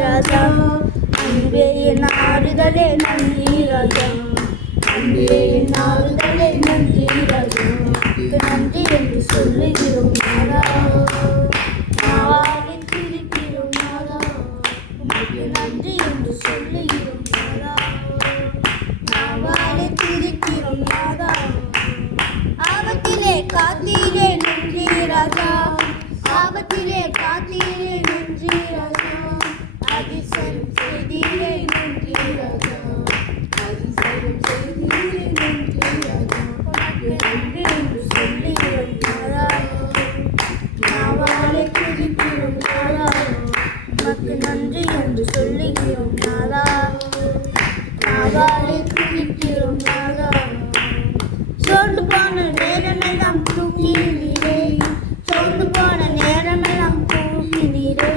ராஜா. அன்பே என் ஆறுதலே நன்றி ராஜா. அன்பே என் ஆறுதலே நன்றி ராஜா. நன்றி என்று சொல்லுகிறோம் நாதா. நாவாலே துதிக்கிறோம் நாதா. நன்றி என்று சொல்லுகிறோம் நாதா. நாவாலே துதிக்கிறோம் நாதா. ஆபத்திலே காத்தீரே நன்றி ராஜா. ஆபத்திலே காத்தீரே நன்றி ராஜா. அதிசயம் செய்தீரே நன்றி ராஜா. அதிசயம் செய்தீரே நன்றி ராஜா. நன்றி என்று சொல்லுகிறோம் நாதா. நாவாலே துதிக்கிறோம் நாதா. உமக்கு நன்றி என்று சொல்லுகிறோம் நாதா. நாவாலே துதிக்கிறோம் நாதா. சோர்ந்து போன நேரமெல்லாம் தூக்கினீரே. சோர்ந்து போன நேரமெல்லாம் தூக்கினீரே.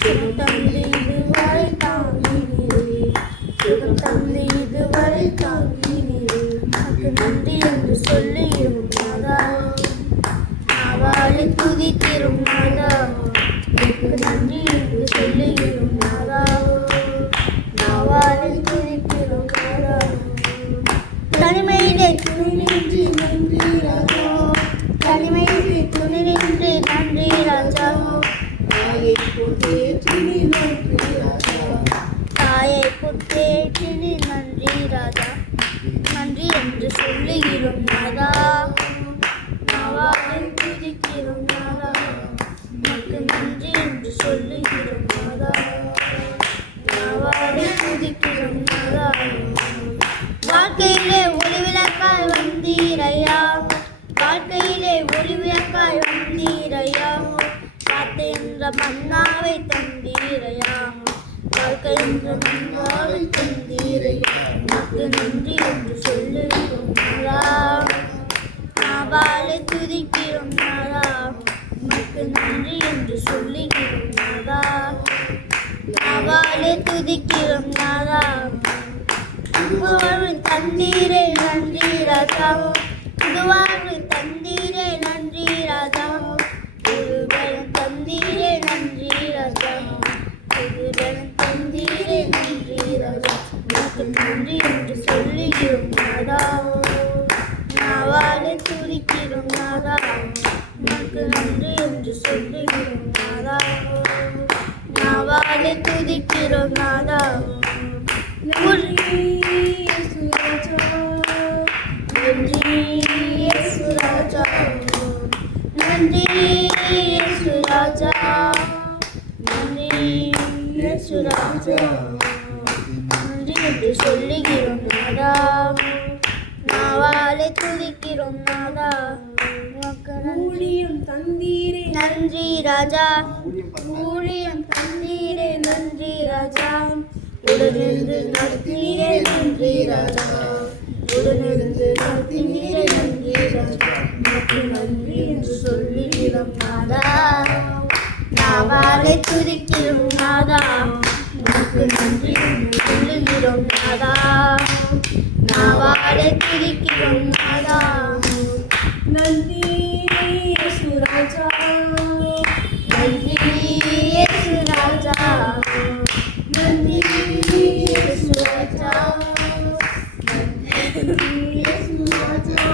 சுகம் தந்து இதுவரை தாங்கினீரே. சுகம் தந்து இதுவரை தாங்கினீரே. உமக்கு நன்றி என்று சொல்லுகிறோம் நாதா. நாவாலே துதிக்கிறோம் நாதா. உமக்கு நன்றி என்று சொல்லுகிறோம் நாதா. நாவாலே துதிக்கிறோம் நாதா. தனிமையிலே துணிநின்று நன்றி ராஜா. தனிமையிலே துணிநின்று நன்றி ராஜா. தாயை பொறுத்தேற்றினி நன்றி ராஜா. தாயை பொறுத்தேற்றினி நன்றி ராஜா. நன்றி என்று சொல்லுகிறோம் நாதா. நாவாலே துதிக்கிறோம் நாதா. உமக்கு நன்றி என்று சொல்லுகிறோம் நாதா. நாவாலே துதிக்கிறோம் நாதா. வாழ்க்கையிலே ஒளிவிளக்காய் வந்தீரையா. வாழ்க்கையிலே ஒளிவிளக்காய் வந்தீரையா. வார்த்தை என்ற மன்னாவை தந்தீரையா. வாழ்க்கை என்ற மன்னாவை தந்தீரையா. உமக்கு நன்றி என்று சொல்லுகிறோம் நாதா. நாவாலே துதிக்கிறோம் நாதா. உமக்கு நன்றி என்று சொல்லுகிறோம் நாதா. நாவாலே துதிக்கிறோம் நாதா. புதுவாழ்வு தந்தீரே நன்றி ராஜா. புதுவாழ்வு தந்தீரே நன்றி ராஜா. புதுபலம் தந்தீரே நன்றி ராஜா. புதுபலம் தந்தீரே நன்றி ராஜா. உமக்கு நன்றி என்று சொல்லுகிறோம் நாதா. நாவாலே துதிக்கிறோம் நாதா. உமக்கு நன்றி என்று சொல்லுகிறோம் நாதா. நாவாலே துதிக்கிறோம் நாதா. நன்றி இயேசு ராஜா. நன்றி இயேசு ராஜா. நன்றி இயேசு ராஜா. நன்றி இயேசு ராஜா. நன்றி என்று சொல்லுகிறோம் நாதா. நாவாலே துதிக்கிறோம் நாதா. ஊழியம் தந்தீரே நன்றி ராஜா. ஊழியம் தந்தீரே நன்றி ராஜா. உடனிருந்து நடத்தீரே நன்றி ராஜா. உடனிருந்து நடத்தீரே நன்றி ராஜா. உமக்கு நன்றி என்று சொல்லுகிறோம் நாதா. நாவாலே துதிக்கிறோம் நாதா. உமக்கு நன்றி என்று சொல்லுகிறோம் நாதா. நாவாலே துதிக்கிறோம் நாதா. நன்றி இயேசு ராஜா. நன்றி இயேசு ராஜா. நன்றி இயேசு ராஜா. நன்றி இயேசு ராஜா.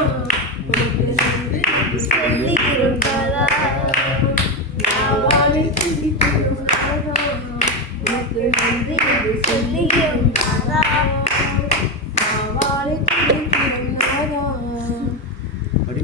உமக்கு நன்றி என்று சொல்லுகிறோம் நாதா. நாவாலே துதிக்கிறோம் நாதா. உமக்கு நன்றி என்று சொல்லுகிறோம்.